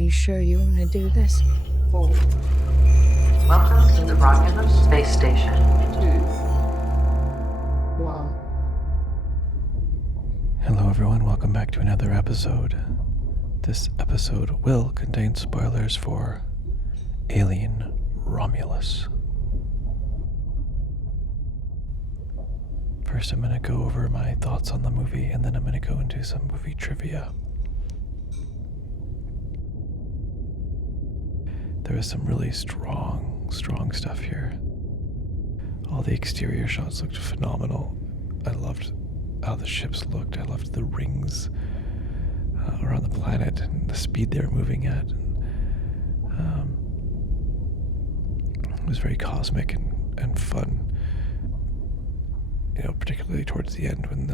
Are you sure you want to do this? 4. Welcome to the Romulus space station. 2. 1. Hello everyone, welcome back to another episode. This episode will contain spoilers for Alien Romulus. First I'm going to go over my thoughts on the movie, and then I'm going to go into some movie trivia. There is some really strong stuff here. All the exterior shots looked phenomenal. I loved how the ships looked. I loved the rings around the planet and the speed they were moving at. It was very cosmic and fun. You know, particularly towards the end when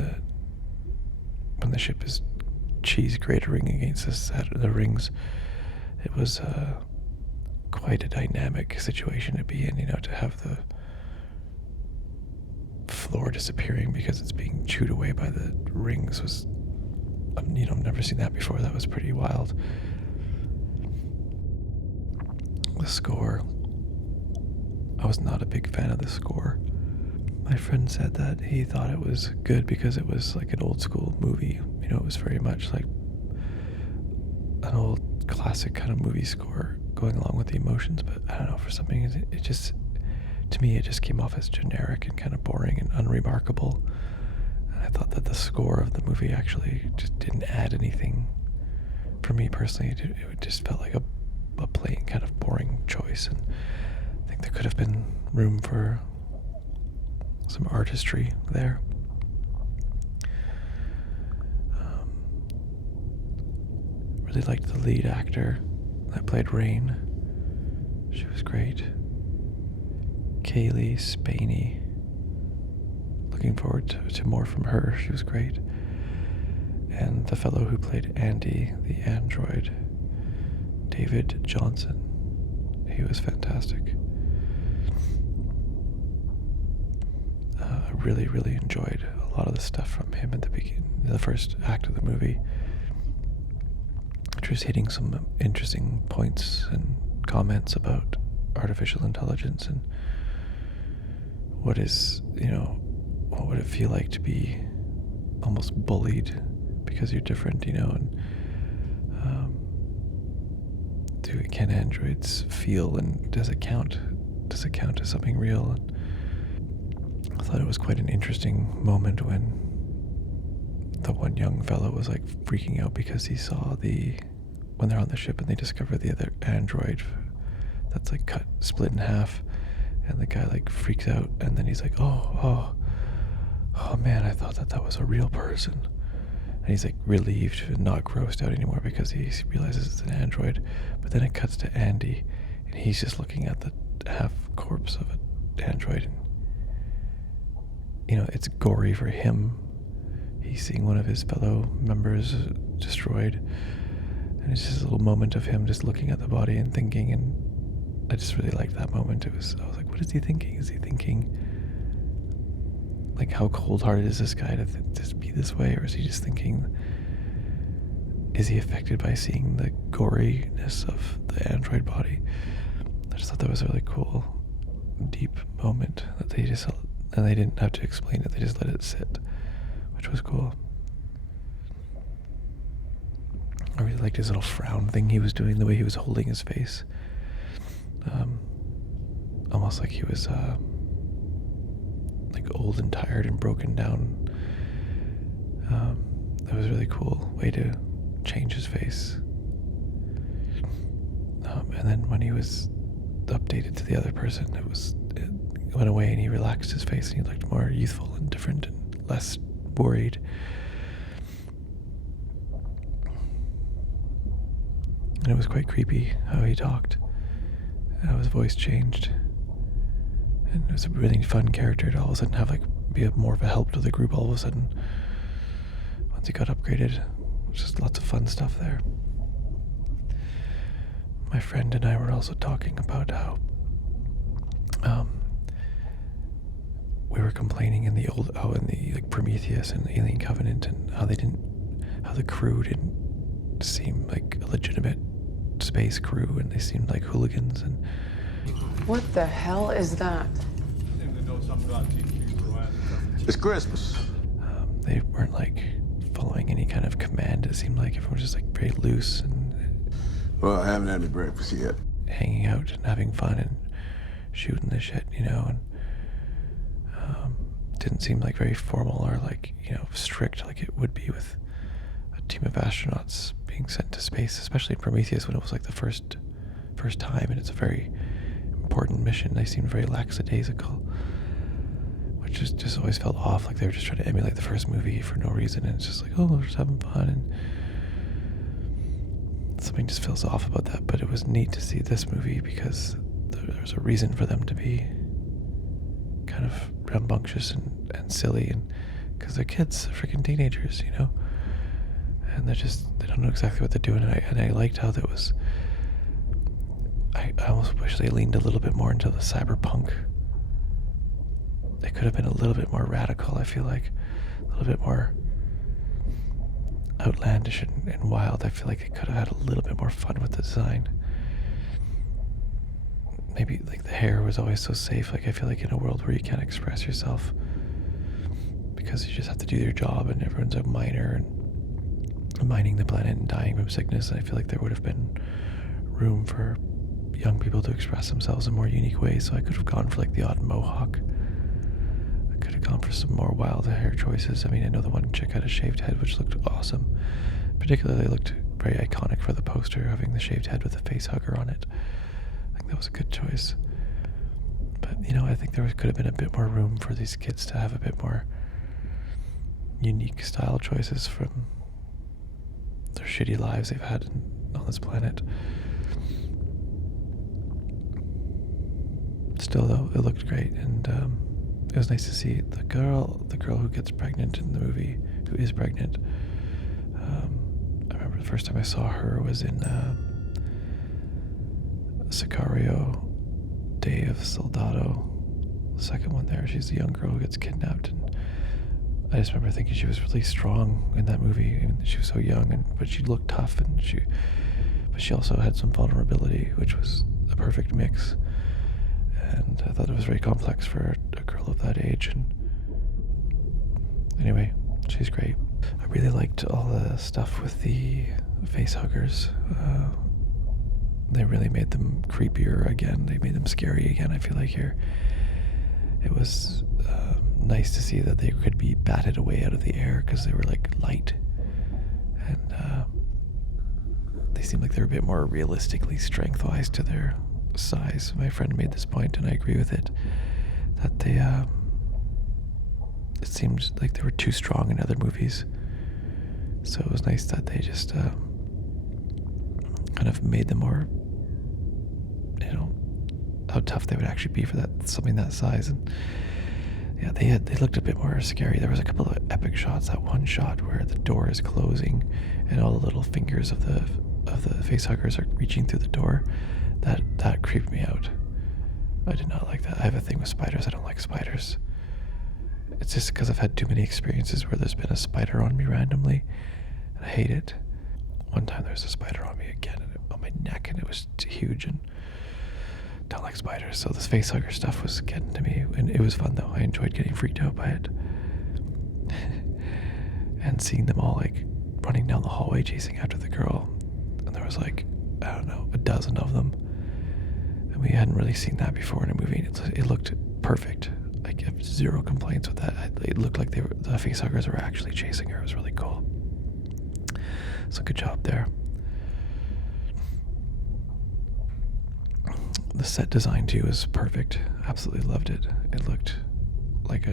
the ship is cheese gratering against the rings. It was quite a dynamic situation to be in, you know, to have the floor disappearing because it's being chewed away by the rings was, you know, I've never seen that before. That was pretty wild. The score, I was not a big fan of the score. My friend said that he thought it was good because it was like an old school movie. You know, it was very much like an old classic kind of movie score going along with the emotions, but I don't know, for some reason it just, to me, it just came off as generic and kind of boring and unremarkable. And I thought that the score of the movie actually just didn't add anything. For me personally, it just felt like a plain kind of boring choice, and I think there could have been room for some artistry there. Really liked the lead actor that played Rain. She was great. Kaylee Spaney. Looking forward to more from her. She was great. And the fellow who played Andy, the android, David Johnson. He was fantastic. I really enjoyed a lot of the stuff from him at the beginning, the first act of the movie. Just hitting some interesting points and comments about artificial intelligence and what is, you know, what would it feel like to be almost bullied because you're different, you know, and can androids feel, and does it count as something real? And I thought it was quite an interesting moment when the one young fellow was like freaking out because he saw when they're on the ship and they discover the other android that's like split in half, and the guy like freaks out, and then he's like, oh man, I thought that was a real person. And he's like relieved and not grossed out anymore because he realizes it's an android. But then it cuts to Andy, and he's just looking at the half corpse of an android, and you know, it's gory for him. He's seeing one of his fellow members destroyed, and it's just a little moment of him just looking at the body and thinking, and I just really liked that moment. I was like, what is he thinking? Is he thinking, like, how cold-hearted is this guy to just be this way, or is he just thinking, is he affected by seeing the goriness of the android body? I just thought that was a really cool, deep moment that they just, and they didn't have to explain it, they just let it sit, which was cool. I really liked his little frown thing he was doing, the way he was holding his face. Almost like he was like old and tired and broken down. That was a really cool way to change his face. And then when he was updated to the other person, it went away and he relaxed his face and he looked more youthful and different and less worried. And it was quite creepy how he talked, how his voice changed. And it was a really fun character to all of a sudden have be more of a help to the group all of a sudden once he got upgraded. Just lots of fun stuff there. My friend and I were also talking about how we were complaining in the Prometheus and the Alien Covenant, and how the crew didn't seem like a legitimate space crew, and they seemed like hooligans, and What the hell is that? It's Christmas. they weren't like following any kind of command. It seemed like everyone was just like very loose and Well, I haven't had any breakfast yet. hanging out and having fun and shooting the shit, you know, and didn't seem like very formal or like, you know, strict like it would be with a team of astronauts being sent to space, especially in Prometheus when it was like the first time, and it's a very important mission. They seemed very lackadaisical, which just always felt off, like they were just trying to emulate the first movie for no reason, and it's just like, oh, we're just having fun, and something just feels off about that. But it was neat to see this movie because there was a reason for them to be kind of rambunctious and silly, and because they're kids, they're freaking teenagers, you know, and they don't know exactly what they're doing, and I liked how there was, I almost wish they leaned a little bit more into the cyberpunk. They could have been a little bit more radical, I feel like, a little bit more outlandish and wild. I feel like they could have had a little bit more fun with the design. Maybe like the hair was always so safe. Like I feel like in a world where you can't express yourself because you just have to do your job and everyone's a miner and mining the planet and dying from sickness, and I feel like there would have been room for young people to express themselves in more unique ways. So I could have gone for like the odd mohawk. I could have gone for some more wild hair choices. I mean, I know the one chick had a shaved head, which looked awesome. Particularly looked very iconic for the poster, having the shaved head with a face hugger on it. I think that was a good choice. But, you know, I think there could have been a bit more room for these kids to have a bit more unique style choices from their shitty lives they've had on this planet. Still, though, it looked great, and it was nice to see the girl who gets pregnant in the movie, who is pregnant. I remember the first time I saw her was in Sicario, Day of Soldado, the second one there. She's the young girl who gets kidnapped, and I just remember thinking she was really strong in that movie. Even she was so young, but she looked tough, but she also had some vulnerability, which was a perfect mix. And I thought it was very complex for a girl of that age. And anyway, she's great. I really liked all the stuff with the face huggers. They really made them creepier again. They made them scary again, I feel like here. It was nice to see that they could be batted away out of the air because they were like light. And they seemed like they were a bit more realistically strength-wise to their size. My friend made this point, and I agree with it, that they it seemed like they were too strong in other movies. So it was nice that they just kind of made them more, you know, how tough they would actually be for that something that size. And yeah, they looked a bit more scary. There was a couple of epic shots. That one shot where the door is closing and all the little fingers of the face huggers are reaching through the door. That creeped me out. I did not like that. I have a thing with spiders. I don't like spiders. It's just because I've had too many experiences where there's been a spider on me randomly, and I hate it. One time there was a spider on me again, on my neck, and it was huge, and don't like spiders. So this face hugger stuff was getting to me, and it was fun though. I enjoyed getting freaked out by it. And seeing them all like running down the hallway chasing after the girl, and there was like, I don't know, a dozen of them. And we hadn't really seen that before in a movie. It looked perfect. Like, I have zero complaints with that. It looked like the facehuggers were actually chasing her. It was really cool. So good job there. The set design too was perfect. Absolutely loved it. It looked like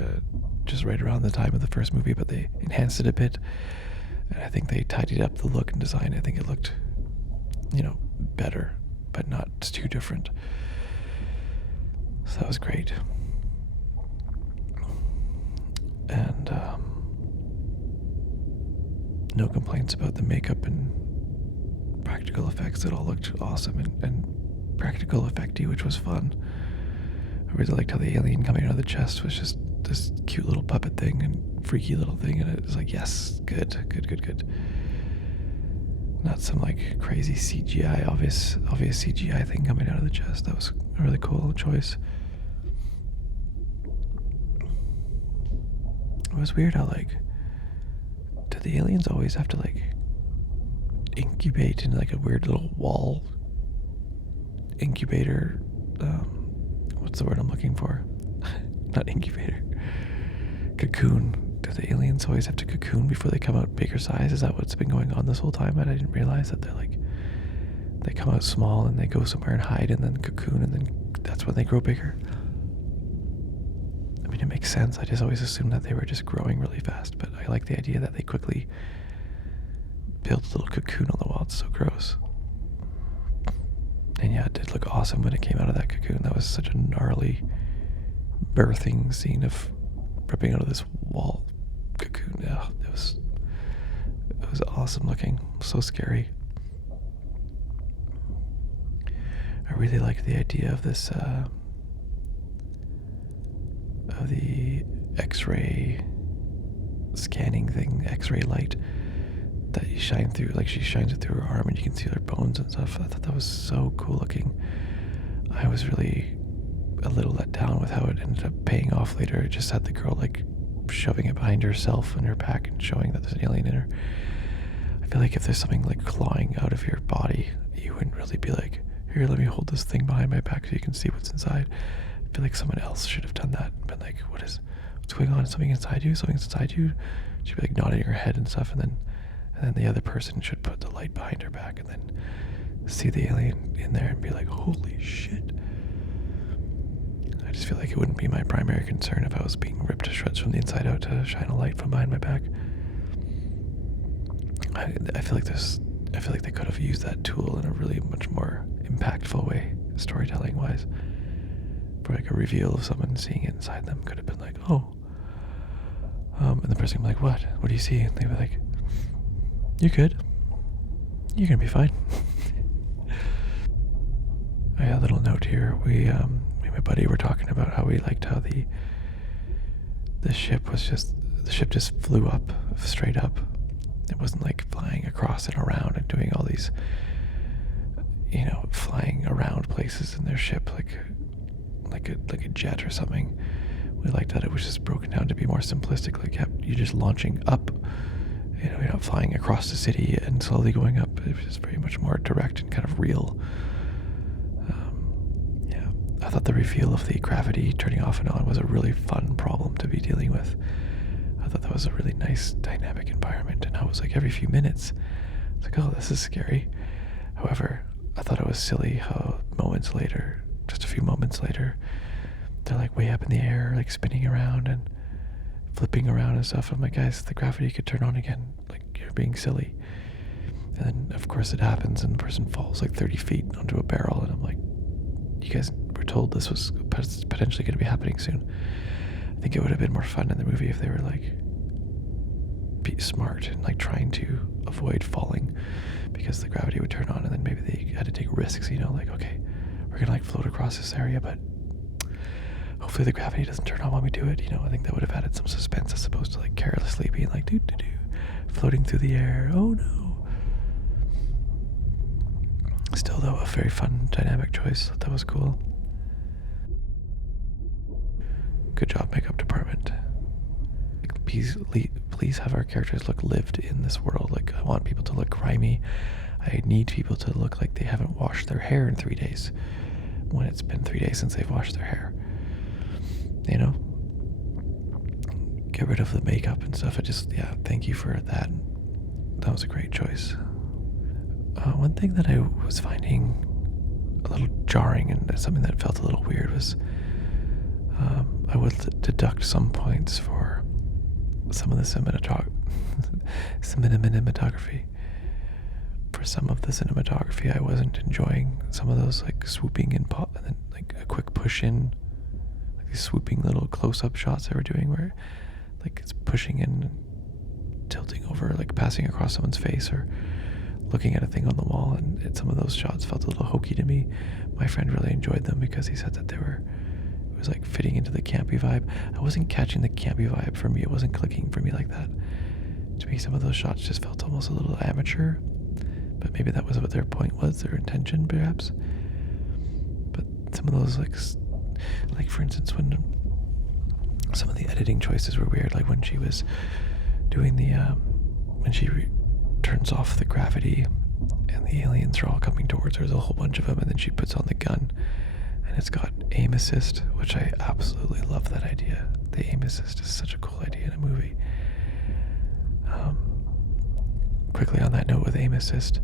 just right around the time of the first movie, but they enhanced it a bit. And I think they tidied up the look and design. I think it looked, better, but not too different. So that was great. And no complaints about the makeup and practical effects. It all looked awesome and practical effecty, which was fun. I really liked how the alien coming out of the chest was just this cute little puppet thing and freaky little thing, and it was like, yes, good. Not some like crazy CGI, obvious CGI thing coming out of the chest. That was a really cool choice. It was weird how like, do the aliens always have to like incubate in like a weird little wall incubator? What's the word I'm looking for? Not incubator. Cocoon. Do the aliens always have to cocoon before they come out bigger size? Is that what's been going on this whole time? And I didn't realize that they're like, they come out small and they go somewhere and hide and then cocoon and then that's when they grow bigger. I mean, it makes sense. I just always assumed that they were just growing really fast, but I like the idea that they quickly build a little cocoon on the wall. It's so gross. And yeah, it did look awesome when it came out of that cocoon. That was such a gnarly birthing scene of ripping out of this wall cocoon. Yeah, it was awesome looking. So scary. I really liked the idea of this of the X-ray scanning thing, X-ray light that you shine through, like she shines it through her arm and you can see their bones and stuff. I thought that was so cool looking. I was really a little let down with how it ended up paying off later. It just had the girl like shoving it behind herself in her back and showing that there's an alien in her. I feel like if there's something like clawing out of your body, you wouldn't really be like, here, let me hold this thing behind my back so you can see what's inside. I feel like someone else should have done that and been like, what's going on? Something inside you? Something's inside you? She'd be like nodding her head and stuff, and then the other person should put the light behind her back and then see the alien in there and be like, holy shit. I just feel like it wouldn't be my primary concern if I was being ripped to shreds from the inside out to shine a light from behind my back. I feel like they could have used that tool in a really much more impactful way, storytelling wise. For like a reveal of someone seeing it inside them could have been like, oh. And the person would be like, what do you see? And they'd be like, you're good. You're gonna be fine. I got a little note here. Me and my buddy were talking about how we liked how the ship just flew up, straight up. It wasn't like flying across and around and doing all these, flying around places in their ship like a jet or something. We liked that it was just broken down to be more simplistic. Like, you're just launching up. You're not flying across the city and slowly going up. It was just very much more direct and kind of real. Yeah, I thought the reveal of the gravity turning off and on was a really fun problem to be dealing with. I thought that was a really nice dynamic environment, and I was like, every few minutes, it's like, oh, this is scary. However, I thought it was silly how just a few moments later, they're like way up in the air, like spinning around and flipping around and stuff. I'm like, guys, the gravity could turn on again. Like, you're being silly. And then, of course, it happens, and the person falls like 30 feet onto a barrel, and I'm like, you guys were told this was potentially going to be happening soon. I think it would have been more fun in the movie if they were like, be smart and like trying to avoid falling because the gravity would turn on, and then maybe they had to take risks, like, okay, we're gonna like float across this area, but hopefully the gravity doesn't turn on when we do it. I think that would have added some suspense as opposed to like carelessly being like floating through the air. Oh no. Still though, a very fun dynamic choice. That was cool. Good job, makeup department. Please have our characters look lived in this world. Like, I want people to look grimy. I need people to look like they haven't washed their hair in 3 days when it's been 3 days since they've washed their hair. Get rid of the makeup and stuff. Thank you for that. That was a great choice. One thing that I was finding a little jarring and something that felt a little weird was I would deduct some points for some of the cinematography. For some of the cinematography, I wasn't enjoying some of those like swooping and then like a quick push in, like these swooping little close-up shots they were doing where like it's pushing in, tilting over, like passing across someone's face or looking at a thing on the wall, and some of those shots felt a little hokey to me. My friend really enjoyed them because he said that it was like fitting into the campy vibe. I wasn't catching the campy vibe for me. It wasn't clicking for me like that. To me, some of those shots just felt almost a little amateur. but maybe that was what their point was, their intention perhaps. But some of those like for instance, when some of the editing choices were weird, like when she was doing the when she turns off the gravity and the aliens are all coming towards her, there's a whole bunch of them, and then she puts on the gun and it's got aim assist, which I absolutely love that idea. The aim assist is such a cool idea in a movie. Quickly on that note with aim assist,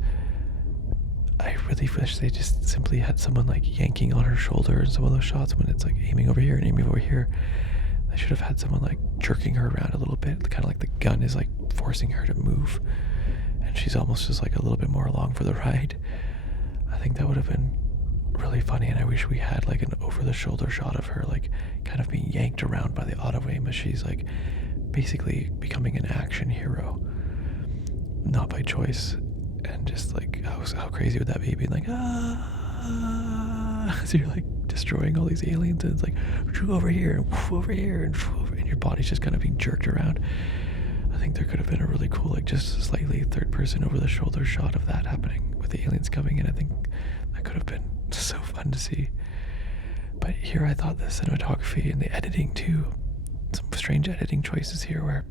I really wish they just simply had someone like yanking on her shoulder in some of those shots when it's like aiming over here and aiming over here. They should have had someone like jerking her around a little bit, kind of like the gun is like forcing her to move, and she's almost just like a little bit more along for the ride. I think that would have been really funny, and I wish we had like an over-the-shoulder shot of her like kind of being yanked around by the auto aim as she's like basically becoming an action hero, not by choice. And just like how crazy would that be, being like so you're like destroying all these aliens, and it's like over here and over here and your body's just kind of being jerked around. I think there could have been a really cool, like just slightly third person over the shoulder shot of that happening with the aliens coming in. I think that could have been so fun to see. But here I thought the cinematography and the editing too, some strange editing choices here where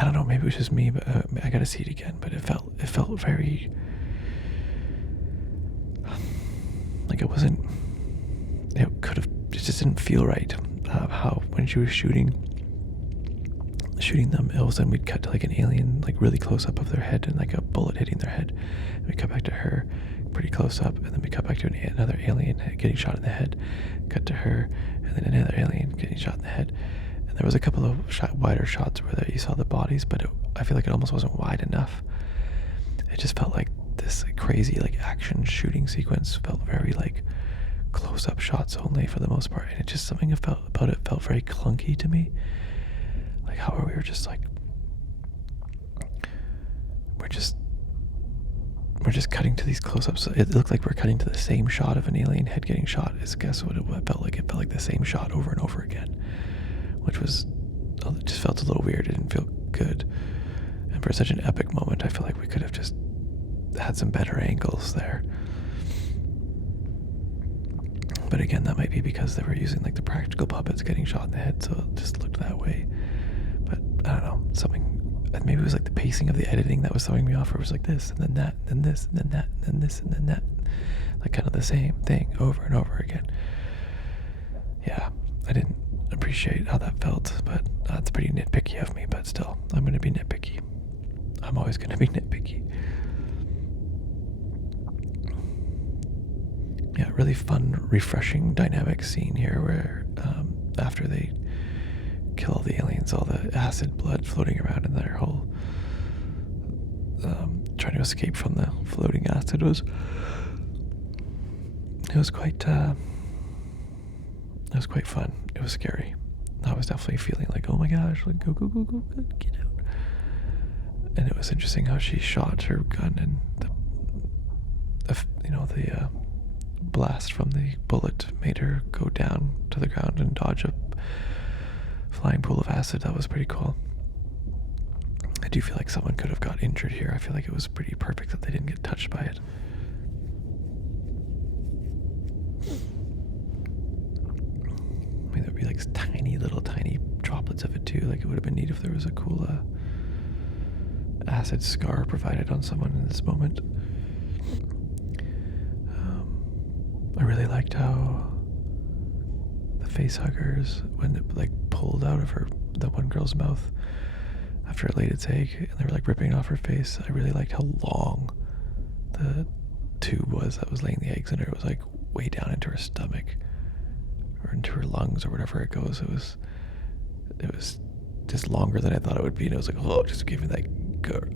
I don't know, maybe it was just me, but I gotta see it again, but it felt very like it just didn't feel right. How when she was shooting them, all of a sudden we'd cut to like an alien like really close up of their head and like a bullet hitting their head, and we cut back to her pretty close up, and then we cut back to another alien getting shot in the head, cut to her, and then another alien getting shot in the head. And there was a couple of wider shots where you saw the bodies, but I feel like it almost wasn't wide enough. It just felt like this crazy like action shooting sequence felt very like close-up shots only for the most part, and it just something about it felt very clunky to me. Like how we were just like we're just cutting to these close-ups. It looked like we're cutting to the same shot of an alien head getting shot. Is guess what it felt like? It felt like the same shot over and over again, which was, it just felt a little weird. It didn't feel good. And for such an epic moment, I feel like we could have just had some better angles there. But again, that might be because they were using like the practical puppets getting shot in the head, so it just looked that way. But I don't know, maybe it was like the pacing of the editing that was throwing me off, where it was like this, and then that, and then this, and then that, and then this, and then that. Like kind of the same thing over and over again. Yeah, I didn't appreciate how that felt, but that's pretty nitpicky of me, but still, I'm going to be nitpicky. I'm always going to be nitpicky. Yeah, really fun, refreshing, dynamic scene here where after they kill all the aliens, all the acid blood floating around in their whole trying to escape from the floating acid was quite fun. It was scary. I was definitely feeling like, oh my gosh, like go, get out. And it was interesting how she shot her gun, and the blast from the bullet made her go down to the ground and dodge a flying pool of acid. That was pretty cool. I do feel like someone could have got injured here. I feel like it was pretty perfect that they didn't get touched by it. I mean, there'd be like tiny droplets of it too. Like it would have been neat if there was a cool acid scar provided on someone in this moment. I really liked how the face huggers, when it like pulled out of the one girl's mouth after it laid its egg, and they were like ripping off her face. I really liked how long the tube was that was laying the eggs in her. It was like way down into her stomach or into her lungs or whatever it goes. It was just longer than I thought it would be, and it was like, oh, just give me that.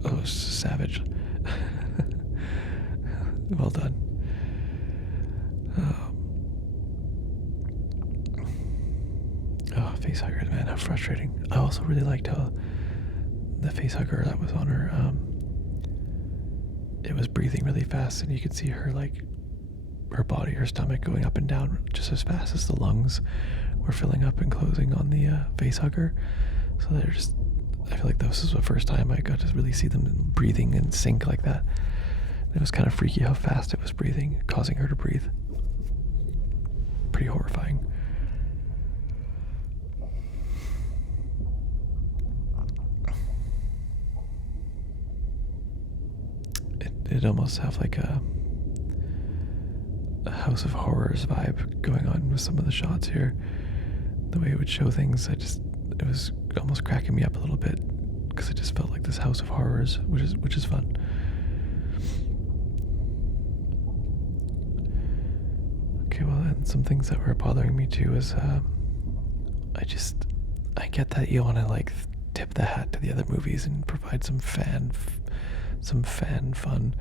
Oh, it was savage. Well done. Facehuggers, man, how frustrating. I also really liked how the facehugger that was on her, it was breathing really fast, and you could see her, like, her body, her stomach going up and down just as fast as the lungs were filling up and closing on the facehugger. So they're just I feel like this was the first time I got to really see them breathing in sync like that. It was kind of freaky how fast it was breathing, causing her to breathe. Pretty horrifying. It almost have like a House of Horrors vibe going on with some of the shots here. The way it would show things, it was almost cracking me up a little bit because it just felt like this House of Horrors, which is fun. Okay, well, and some things that were bothering me too is I get that you want to like tip the hat to the other movies and provide some fan fun,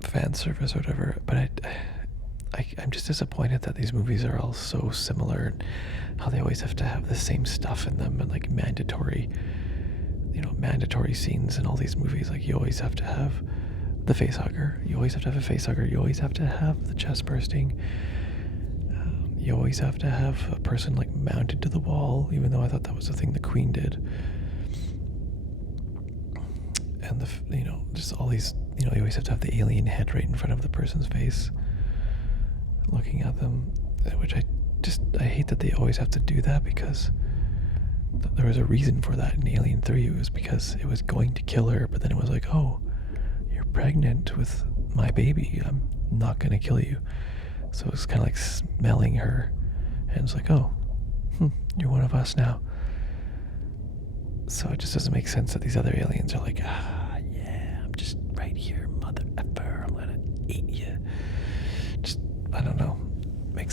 fan service or whatever, but I'm just disappointed that these movies are all so similar, and how they always have to have the same stuff in them, and like mandatory scenes in all these movies. Like you always have to have the face hugger, you always have to have a face hugger, you always have to have the chest bursting, you always have to have a person like mounted to the wall, even though I thought that was the thing the Queen did. And just all these, you always have to have the alien head right in front of the person's face, looking at them, which I hate that they always have to do that, because there was a reason for that in Alien 3. It was because it was going to kill her, but then it was like, oh, you're pregnant with my baby, I'm not going to kill you. So it's kind of like smelling her, and it's like, oh, you're one of us now. So it just doesn't make sense that these other aliens are like, yeah, I'm just right here, mother effer, I'm gonna eat you. Just, I don't know, make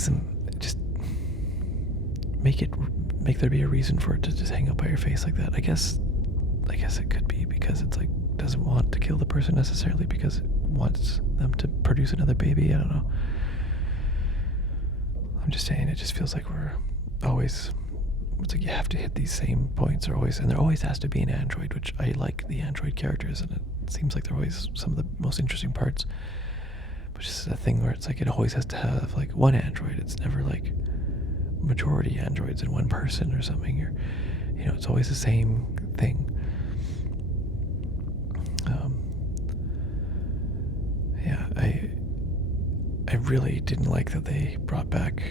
there be a reason for it to just hang up by your face like that. I guess it could be because it's like, doesn't want to kill the person necessarily, because it wants them to produce another baby. I don't know. I'm just saying, it just feels like we're always, it's like you have to hit these same points, and there always has to be an android, which I like the android characters, and it seems like they're always some of the most interesting parts. But just a thing where it's like it always has to have like one android. It's never like majority androids in one person or something, or it's always the same thing. Yeah, I really didn't like that they brought back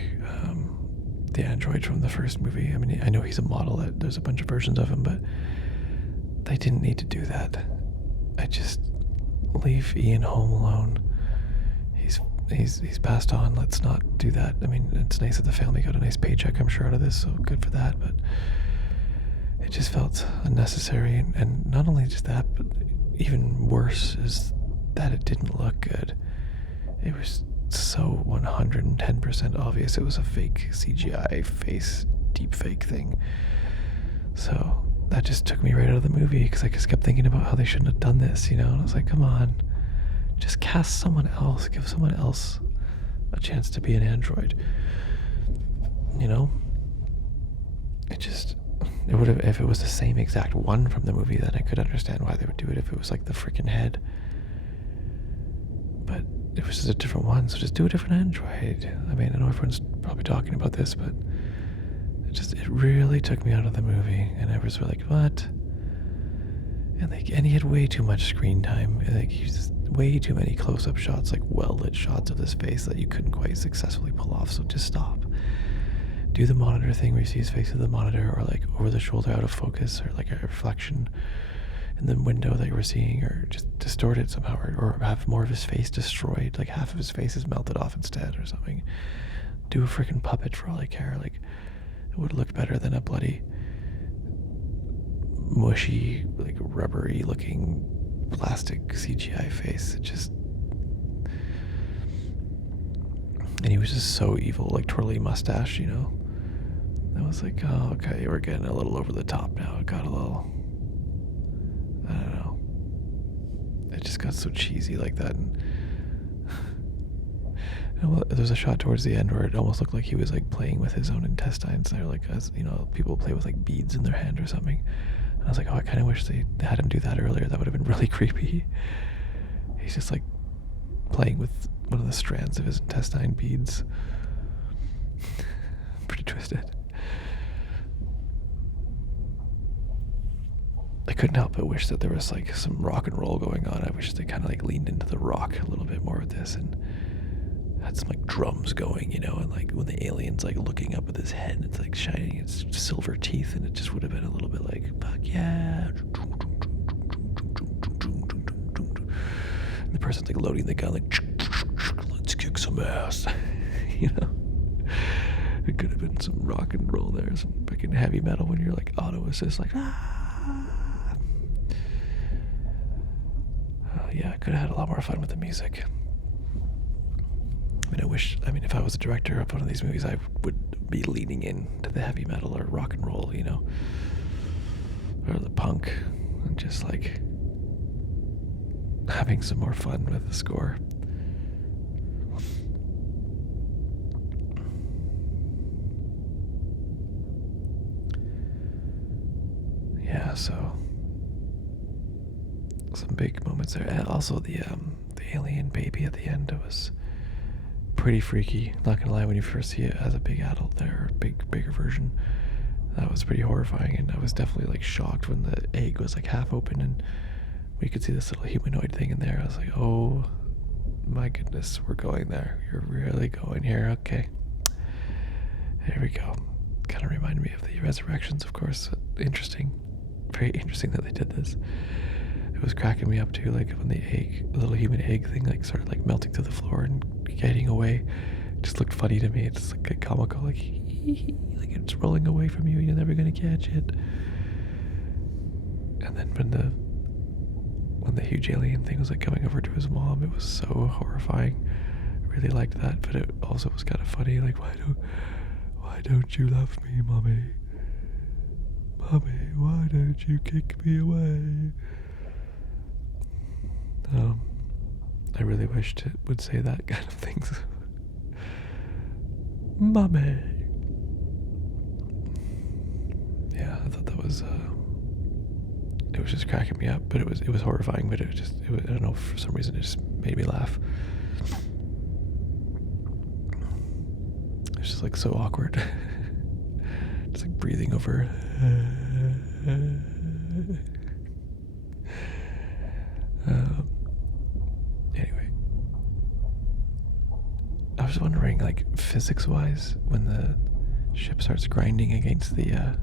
the android from the first movie. I mean, I know he's a model, that there's a bunch of versions of him, but they didn't need to do that. I just leave Ian home alone. He's passed on. Let's not do that. I mean, it's nice that the family got a nice paycheck, I'm sure, out of this, so good for that, but it just felt unnecessary. And not only just that, but even worse is that it didn't look good. It was so 110% obvious it was a fake CGI face deep fake thing. So that just took me right out of the movie, because I just kept thinking about how they shouldn't have done this, and I was like, come on, just cast someone else, give someone else a chance to be an android. It would have, if it was the same exact one from the movie, then I could understand why they would do it, if it was like the freaking head. But it was just a different one, so just do a different android. I mean, I know everyone's probably talking about this, but it really took me out of the movie, and I was like, what? And he had way too much screen time. Like, he just way too many close-up shots, like well-lit shots of his face that you couldn't quite successfully pull off. So just stop. Do the monitor thing where you see his face through the monitor, or like over the shoulder out of focus, or like a reflection in the window that you were seeing, or just distort it somehow, or have more of his face destroyed, like half of his face is melted off instead or something. Do a freaking puppet for all I care. Like, it would look better than a bloody mushy, like rubbery looking plastic CGI face. And he was just so evil, like twirly mustache, I was like, oh, okay, we're getting a little over the top now. It got a little, I don't know, it just got so cheesy like that. And there's a shot towards the end where it almost looked like he was like playing with his own intestines. They're like, as people play with like beads in their hand or something. And I was like, oh, I kind of wish they had him do that earlier. That would have been really creepy. He's just like playing with one of the strands of his intestine beads. Pretty twisted. I couldn't help but wish that there was like some rock and roll going on. I wish they kind of like leaned into the rock a little bit more with this and had some like drums going, you know, and like when the alien's like looking up at his head, it's like shining its silver teeth, and it just would have been a little bit like, fuck yeah. And the person's like loading the gun, like, let's kick some ass, you know. It could have been some rock and roll there, some freaking heavy metal when you're like auto assist, like, yeah, I could have had a lot more fun with the music. I mean, if I was a director of one of these movies, I would be leaning into the heavy metal or rock and roll, you know, or the punk, and just like having some more fun with the score. Yeah, so some big moments there, and also the alien baby at the end. It was pretty freaky. Not gonna lie, when you first see it as a big adult, there, bigger version, that was pretty horrifying, and I was definitely like shocked when the egg was like half open and we could see this little humanoid thing in there. I was like, oh my goodness, we're going there. You're really going here. Okay, here we go. Kind of reminded me of the Resurrections, of course. Interesting, very interesting that they did this. It was cracking me up too, like when the little human egg thing like started like melting to the floor and getting away. It just looked funny to me. It's like a comical, like like it's rolling away from you. You're never gonna catch it. And then when the huge alien thing was like coming over to his mom, it was so horrifying. I really liked that, but it also was kind of funny. Like, why don't you love me, mommy? Mommy, why don't you kick me away? I really wished it would say that kind of things. Mommy. Yeah, I thought that was it was just cracking me up, but it was horrifying, but it was I don't know, for some reason it just made me laugh. It was just like so awkward. Just like breathing over. Anyway, I was wondering, like, physics-wise, when the ship starts grinding against the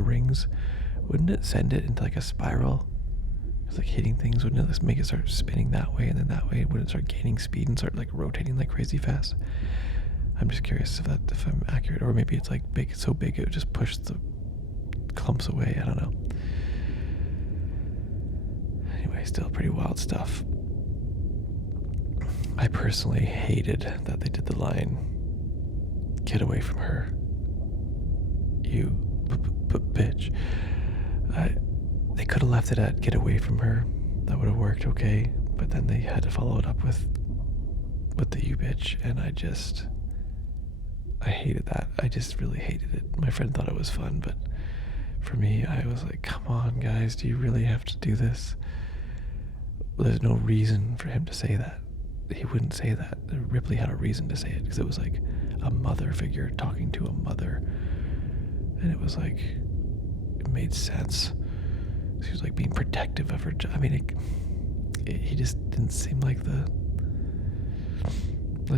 rings, wouldn't it send it into like a spiral? It's like hitting things. Wouldn't it just make it start spinning that way and then that way? Wouldn't it start gaining speed and start like rotating like crazy fast? I'm just curious if I'm accurate, or maybe it's like big, so big it would just push the clumps away. I don't know. Anyway, still pretty wild stuff. I personally hated that they did the line, "Get away from her, you bitch." They could have left it at "Get away from her." That would have worked okay, but then they had to follow it up with the "you bitch," and I hated that. I just really hated it. My friend thought it was fun, but for me, I was like, come on, guys, do you really have to do this? There's no reason for him to say that. He wouldn't say that. Ripley had a reason to say it, because it was like a mother figure talking to a mother. And it was like, it made sense. She was like being protective of her. I mean, he just didn't seem like the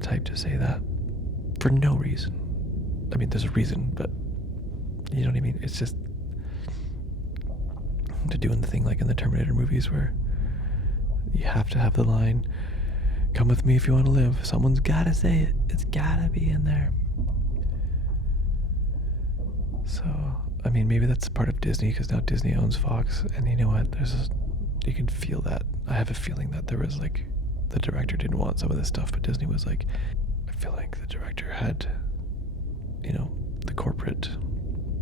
type to say that for no reason. I mean, there's a reason, but you know what I mean? It's just to doing the thing like in the Terminator movies where you have to have the line, "Come with me if you want to live." Someone's gotta say it. It's gotta be in there. So, I mean, maybe that's part of Disney, because now Disney owns Fox, and you know what? You can feel that. I have a feeling that there was like, the director didn't want some of this stuff, but Disney was like, I feel like the director had, you know, the corporate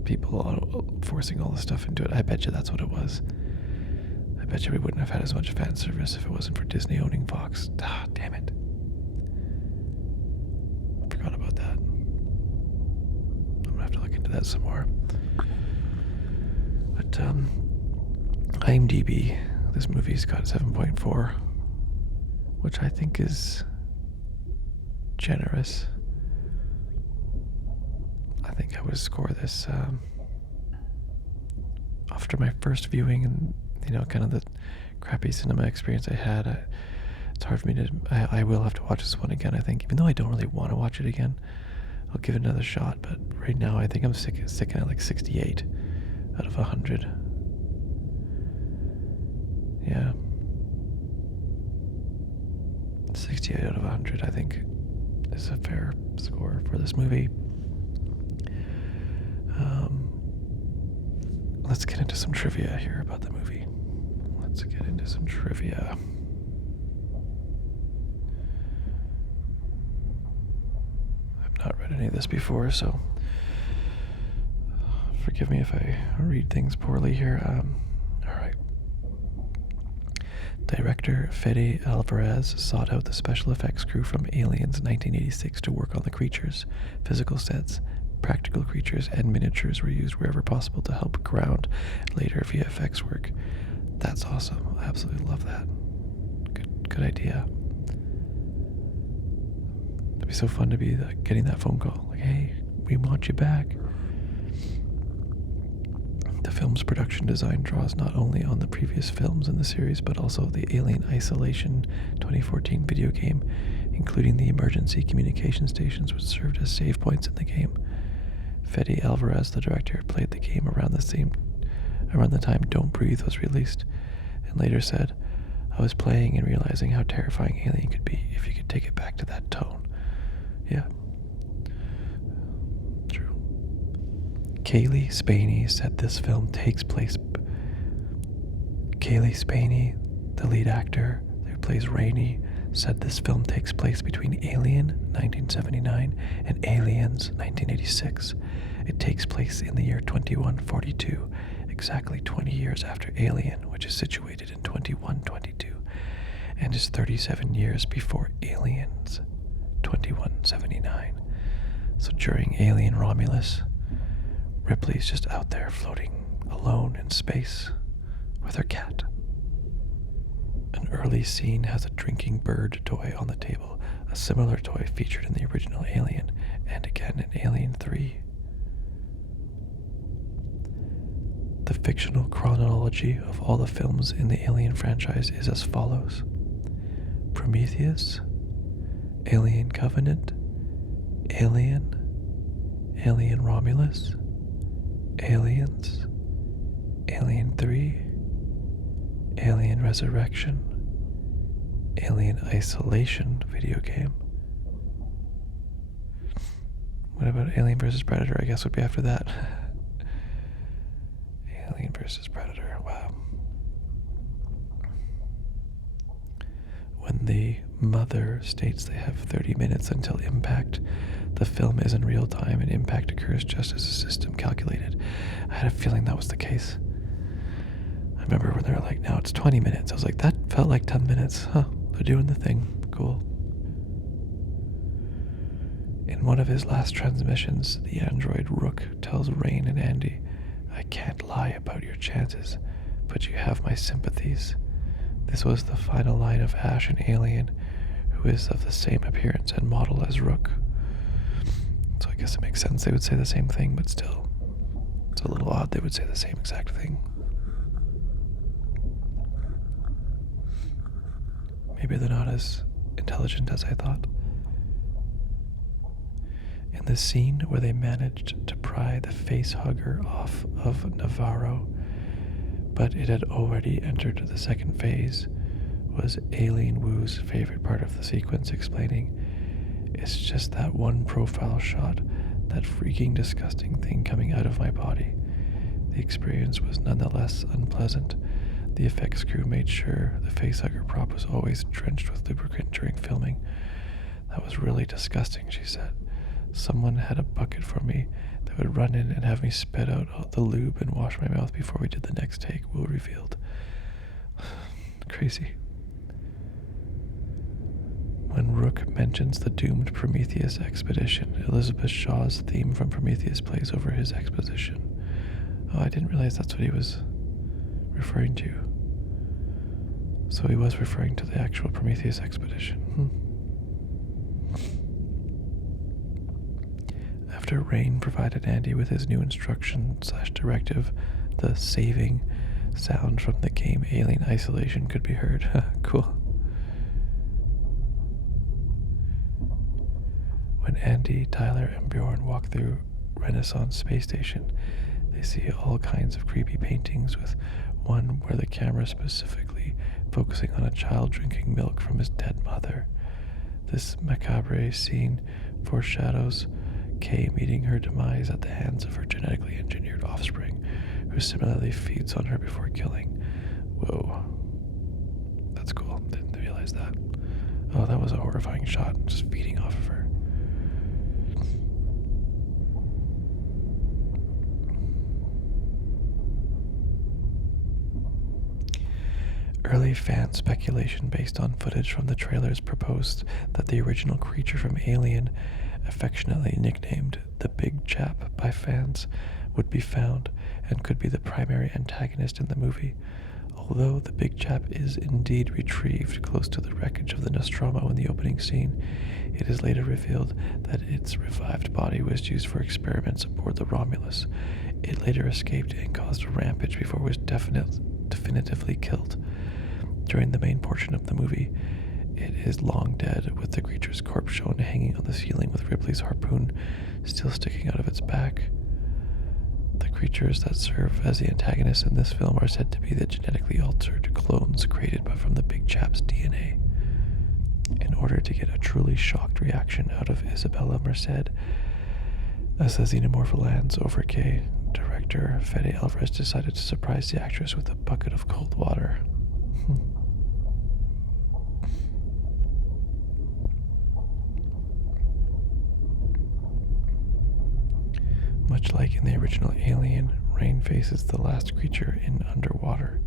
people forcing all the stuff into it. I bet you that's what it was. I bet you we wouldn't have had as much fan service if it wasn't for Disney owning Fox. Ah, damn it. Forgot about that. I'm gonna have to look into that some more. But IMDb, this movie's got 7.4, which I think is generous. I think I would score this after my first viewing and, kind of the crappy cinema experience I had, it's hard for me to, I will have to watch this one again, I think. Even though I don't really want to watch it again, I'll give it another shot. But right now, I think I'm sticking at like 68 out of 100. Yeah. 68 out of 100, I think, is a fair score for this movie. Let's get into some trivia here about the movie. I've not read any of this before, so forgive me if I read things poorly here. All right. Director Fede Alvarez sought out the special effects crew from Aliens 1986 to work on the creatures. Physical sets, practical creatures, and miniatures were used wherever possible to help ground later VFX work. That's awesome. I absolutely love that. Good idea. It'd be so fun to be getting that phone call. Like, hey, we want you back. The film's production design draws not only on the previous films in the series, but also the Alien Isolation 2014 video game, including the emergency communication stations which served as save points in the game. Fede Alvarez, the director, played the game around the time Don't Breathe was released, and later said, "I was playing and realizing how terrifying Alien could be if you could take it back to that tone." Yeah. True. Kaylee Spaney said this film takes place... Kaylee Spaney, the lead actor who plays Rainey, said this film takes place between Alien 1979 and Aliens 1986. It takes place in the year 2142, exactly 20 years after Alien, which is situated in 2122, and is 37 years before Aliens 2179. So during Alien Romulus, Ripley's just out there floating alone in space with her cat. An early scene has a drinking bird toy on the table, a similar toy featured in the original Alien, and again in Alien 3. The fictional chronology of all the films in the Alien franchise is as follows: Prometheus, Alien Covenant, Alien, Alien Romulus, Aliens, Alien 3, Alien Resurrection, Alien Isolation video game. What about Alien vs. Predator? I guess would be after that. Alien vs. Predator, wow. When the mother states they have 30 minutes until impact, the film is in real time and impact occurs just as the system calculated. I had a feeling that was the case. I remember when they were like, now it's 20 minutes. I was like, that felt like 10 minutes. Huh, they're doing the thing. Cool. In one of his last transmissions, the android Rook tells Rain and Andy, "I can't lie about your chances, but you have my sympathies." This was the final line of Ash in Alien, who is of the same appearance and model as Rook. So I guess it makes sense they would say the same thing, but still, it's a little odd they would say the same exact thing. Maybe they're not as intelligent as I thought. In the scene where they managed to pry the face hugger off of Navarro, but it had already entered the second phase, was Aileen Wu's favorite part of the sequence, explaining, "It's just that one profile shot, that freaking disgusting thing coming out of my body." The experience was nonetheless unpleasant. The effects crew made sure the facehugger prop was always drenched with lubricant during filming. "That was really disgusting," she said. "Someone had a bucket for me that would run in and have me spit out all the lube and wash my mouth before we did the next take," Wu revealed. Crazy. When Rook mentions the doomed Prometheus expedition, Elizabeth Shaw's theme from Prometheus plays over his exposition. Oh, I didn't realize that's what he was referring to. So he was referring to the actual Prometheus expedition. After Rain provided Andy with his new instruction/directive, the saving sound from the game Alien Isolation could be heard. Cool. When Andy, Tyler, and Bjorn walk through Renaissance Space Station, they see all kinds of creepy paintings, with one where the camera specifically focusing on a child drinking milk from his dead mother. This macabre scene foreshadows Kay meeting her demise at the hands of her genetically engineered offspring, who similarly feeds on her before killing. Whoa. That's cool. Didn't realize that. Oh, that was a horrifying shot, just feeding off of her. Early fan speculation based on footage from the trailers proposed that the original creature from Alien, affectionately nicknamed the Big Chap by fans, would be found and could be the primary antagonist in the movie. Although the Big Chap is indeed retrieved close to the wreckage of the Nostromo in the opening scene, it is later revealed that its revived body was used for experiments aboard the Romulus. It later escaped and caused a rampage before it was definitively killed. During the main portion of the movie, it is long dead, with the creature's corpse shown hanging on the ceiling with Ripley's harpoon still sticking out of its back. The creatures that serve as the antagonists in this film are said to be the genetically altered clones created from the Big Chap's DNA. In order to get a truly shocked reaction out of Isabella Merced as the xenomorph lands over Kay, director Fede Alvarez decided to surprise the actress with a bucket of cold water. Much like in the original Alien, Rain faces the last creature in underwater,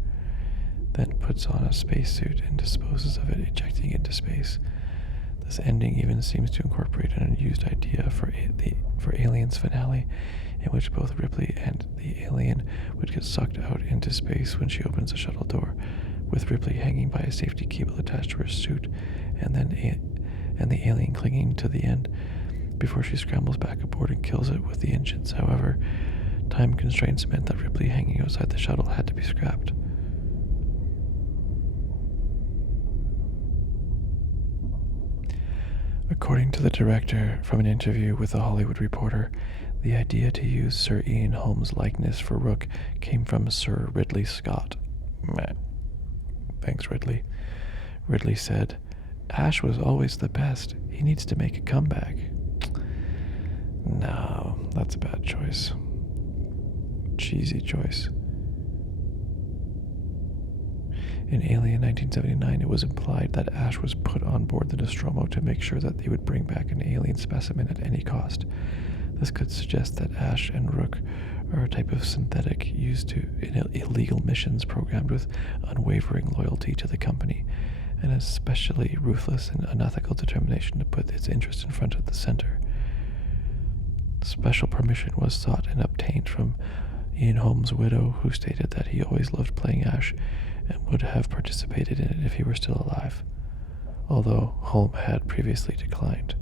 then puts on a spacesuit and disposes of it, ejecting into space. This ending even seems to incorporate an unused idea for Alien's finale, in which both Ripley and the alien would get sucked out into space when she opens the shuttle door, with Ripley hanging by a safety cable attached to her suit, and the alien clinging to the end before she scrambles back aboard and kills it with the engines. However, time constraints meant that Ripley hanging outside the shuttle had to be scrapped. According to the director from an interview with The Hollywood Reporter, the idea to use Sir Ian Holmes' likeness for Rook came from Sir Ridley Scott. Meh. Thanks, Ridley. Ridley said, "Ash was always the best. He needs to make a comeback." No, that's a bad choice. Cheesy choice. In Alien 1979, it was implied that Ash was put on board the Nostromo to make sure that they would bring back an alien specimen at any cost. This could suggest that Ash and Rook are a type of synthetic used in illegal missions programmed with unwavering loyalty to the company, and especially ruthless and unethical determination to put its interest in front of the center. Special permission was sought and obtained from Ian Holmes' widow, who stated that he always loved playing Ash and would have participated in it if he were still alive, although Holm had previously declined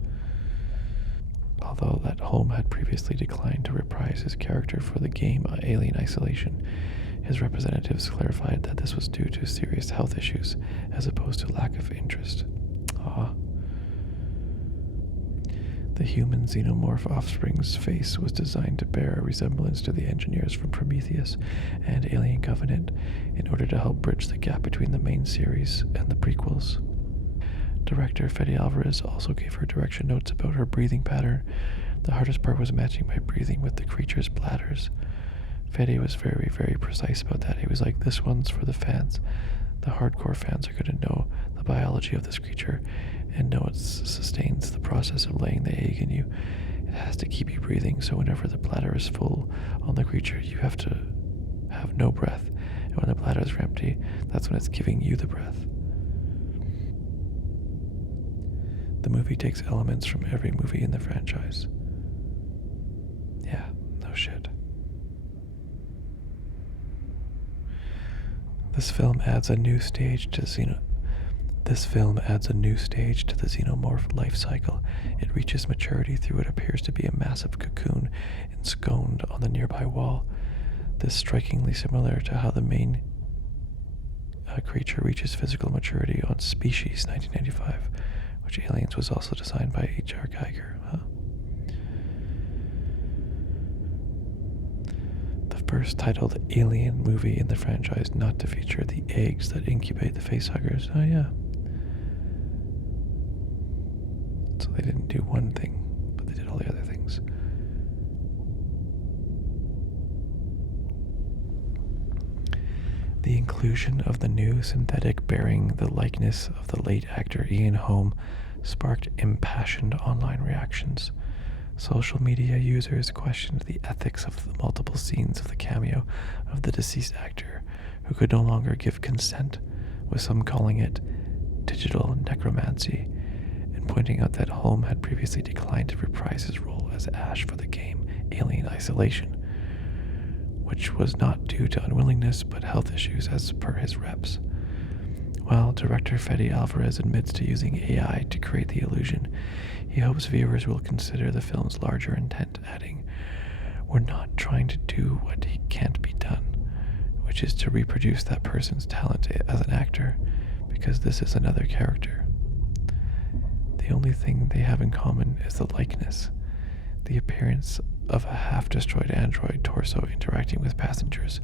to reprise his character for the game Alien Isolation. His representatives clarified that this was due to serious health issues as opposed to lack of interest. The human xenomorph offspring's face was designed to bear a resemblance to the engineers from Prometheus and Alien Covenant in order to help bridge the gap between the main series and the prequels. Director Fede Alvarez also gave her direction notes about her breathing pattern. The hardest part was matching my breathing with the creature's bladders. Fede was very, very precise about that. He was like, this one's for the fans. The hardcore fans are going to know the biology of this creature and know it sustains the process of laying the egg in you. It has to keep you breathing, so whenever the bladder is full on the creature, you have to have no breath. And when the bladder is empty, that's when it's giving you the breath. The movie takes elements from every movie in the franchise. Yeah, no shit. This film adds a new stage to the xenomorph life cycle. It reaches maturity through what appears to be a massive cocoon ensconced on the nearby wall. This strikingly similar to how the main creature reaches physical maturity on Species 1995, which Aliens was also designed by H.R. Geiger. The first titled Alien movie in the franchise not to feature the eggs that incubate the facehuggers. Oh yeah. So they didn't do one thing, but they did all the other things. The inclusion of the new synthetic bearing the likeness of the late actor Ian Holm sparked impassioned online reactions. Social media users questioned the ethics of the multiple scenes of the cameo of the deceased actor, who could no longer give consent, with some calling it digital necromancy, and pointing out that Holm had previously declined to reprise his role as Ash for the game Alien Isolation, which was not due to unwillingness but health issues as per his reps. While director Fede Alvarez admits to using AI to create the illusion, he hopes viewers will consider the film's larger intent, adding, "We're not trying to do what can't be done, which is to reproduce that person's talent as an actor, because this is another character. The only thing they have in common is the likeness, the appearance of a half-destroyed android torso interacting with passengers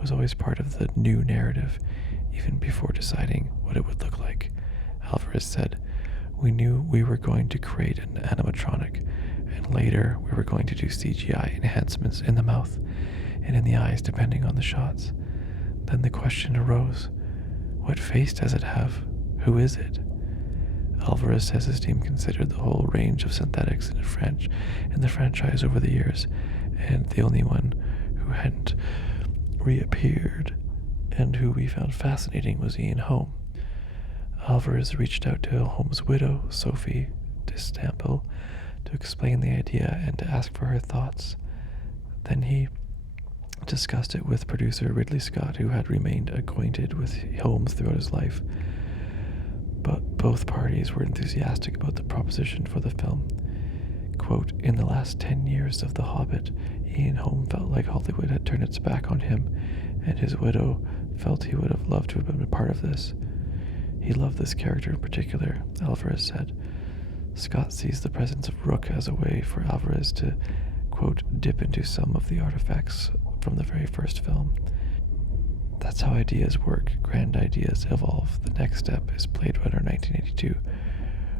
was always part of the new narrative, even before deciding what it would look like," Alvarez said. "We knew we were going to create an animatronic, and later we were going to do CGI enhancements in the mouth and in the eyes depending on the shots. Then the question arose, what face does it have? Who is it?" Alvarez says his team considered the whole range of synthetics in the franchise over the years, and the only one who hadn't reappeared and who we found fascinating was Ian Holm. Alvarez reached out to Holm's widow, Sophie Distample, to explain the idea and to ask for her thoughts. Then he discussed it with producer Ridley Scott, who had remained acquainted with Holmes throughout his life. But both parties were enthusiastic about the proposition for the film. Quote, "In the last 10 years of The Hobbit, Ian Holm felt like Hollywood had turned its back on him, and his widow felt he would have loved to have been a part of this. He loved this character in particular," Alvarez said. Scott sees the presence of Rook as a way for Alvarez to, quote, "dip into some of the artifacts from the very first film. That's how ideas work. Grand ideas evolve. The next step is Blade Runner 1982,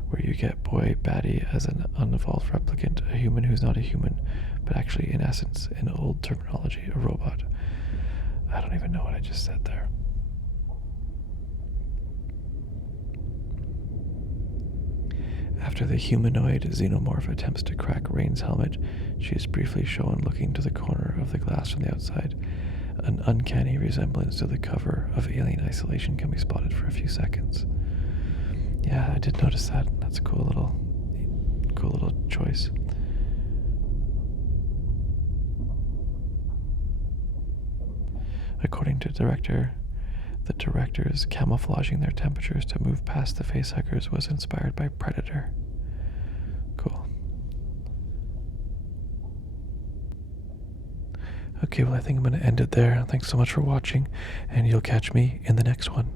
where you get Boy Batty as an unevolved replicant, a human who's not a human, but actually, in essence, in old terminology, a robot." I don't even know what I just said there. After the humanoid xenomorph attempts to crack Rain's helmet, she is briefly shown looking to the corner of the glass from the outside. An uncanny resemblance to the cover of Alien Isolation can be spotted for a few seconds. Yeah, I did notice that. That's a cool little choice. According to the directors camouflaging their temperatures to move past the facehuggers was inspired by Predator. Cool. Okay, well, I think I'm going to end it there. Thanks so much for watching, and you'll catch me in the next one.